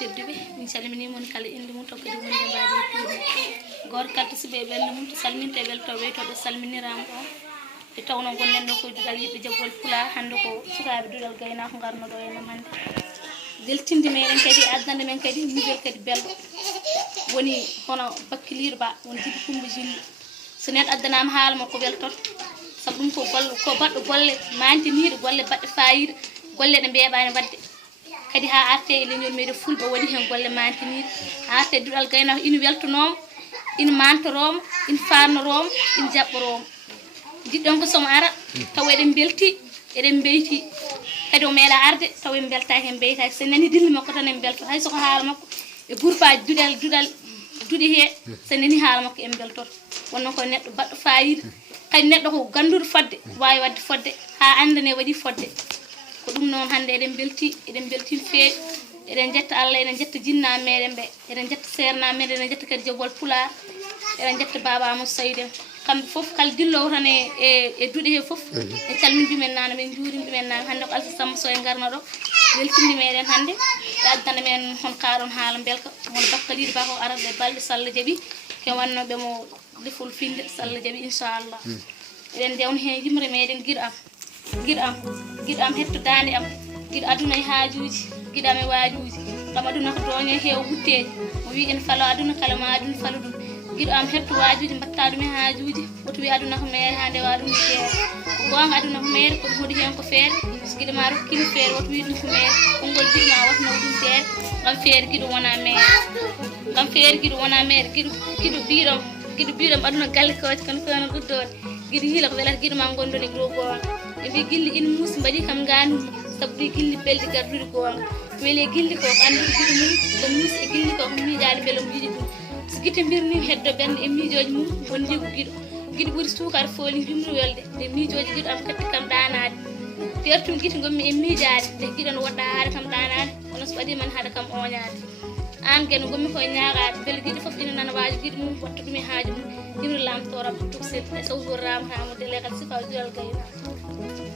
tedduɓe min calmini mon kala inde mum tokkadi wonde mbaadi tuuɗi goto kala to sibe ɓernde mum to salminte welto weytoɓe salminirama ɗon e tawno gonnen ɗo koye duɗal yiɓe jaggol pulaar hannde ko sukaɓe duɗal gaynako garno ɗo e nam hannde weltinde meɗen kadi addande men kadi nouvelle kadi belɗo woni hono bakkiliɗo ba won Djiby Coumba Julli so neɗɗo addanama haala makko weltoto sabu ɗum ko baɗɗo golle mantiniɗo golle baɗɗe fayida golle ɗe mbeɓani wadde kadi ha arte e leñol meɗen fulɓe waɗi hen golle mantiniɗe ha arte duɗal gaynako ina weltanoma ina mantoroma ina fannoroma ina jaɓɓoroma jiɗɗon ko somo ara taw eɗen belti eɗen beyti kadi o meeɗa arde taw en beltaki en beytaki so nani dilli makko tan en belto hay soko haala makko e groupe aji duɗal duɗi he so nani haala makko en beltoto wonno ko neɗɗo baɗɗo fayida kadi neɗɗo ko ganduɗo fodde wawi wadde fodde ha andane waɗi fodde ko ɗum noon hannde eɗen belti no feewi eɗen jetta Allah eɗen jetta jinnaɓe meɗen ɓe eɗen jetta sernaɓe meɗen eɗen jetta kadi jogol pulaar eɗen jetta baba Amadou Saydou en kamɓe fof kala dillowo tan e duuɗe he fof e calmini ɗumen nane ɓe juurima ɗumen nane hannde ko Alpha Samba Sow en garno ɗo weltinde meɗen hannde e addana men hon kaɗon haala belka mono bakkaliɗo ba ko arata e balɗe so Allah jaaɓi ke wannoɓe mo defol finde so Allah jaaɓi inchallah eɗen dewna hen yimre meɗen guiɗo am hetto dande am guiɗo aduna e haajuji guiɗo am e waajuji ɗam aduna ko doñe heew wutteji mo wi en falo aduna kala ma aduna falo ɗum guiɗo am hetto waajuji mbatta ɗum e haajuji woto wi aduna ko meere ha ndewa ɗum feere ko gonga aduna ko meere kono hoɗi hen ko feere so guiɗo ma rokkima feere woto wi ɗum ko meere konngol guiɗo ma watno ɗum feere ngam feere guiɗo wona meere ngam feere guiɗo wona meere guiɗo biɗom aduna galle koje kono kono ɗuddode guiɗo hiila ko welata guiɗo ma gondoni gro gonga ɓe mbi gilli ina muusi mbaɗi kam nganu sabu ɗi gilli belɗi garduɗi gonga ko weeli gilli ko andude guiɗo mum ko muusi e gilli ko miiƴade beele mo yiɗi ɗum so guite mbirnima heddo ɓernde e miijoji mum wondi ko guiɗo ɓuuri sukar fooli jumri welde e miijoji guiɗo am katti kam ɗanade pertum guite gommi e miijade nde guiɗo no woɗɗa haade kam ɗanade kono so ɓaɗiman haade kam oñade an gueno gommi koye ñagade beele guiɗo foof ina nana waaji guiɗo mum watta ɗum e haaju mum imre lamto rabbo tuksel e sawtor ramtamo délégal sifaw dural gaynako